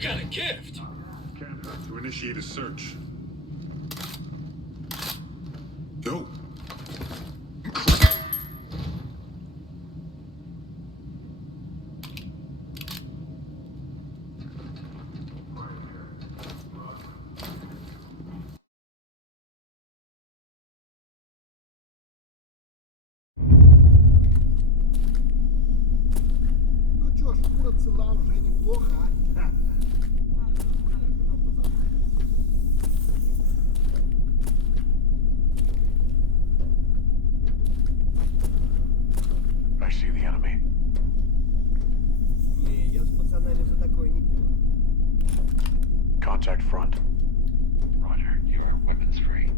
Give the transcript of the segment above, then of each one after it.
got a gift. Can't hurt to initiate a search. Go. Ну чё ж, шкура цела уже неплохо, а? Ха. I see the enemy. Не, я с пацанами за такое не тяну. Contact front. Roger, you are weapons free.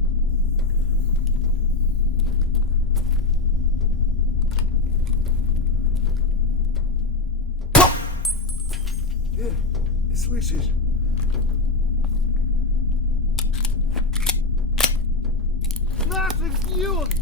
Ты слышишь? Наших бьют!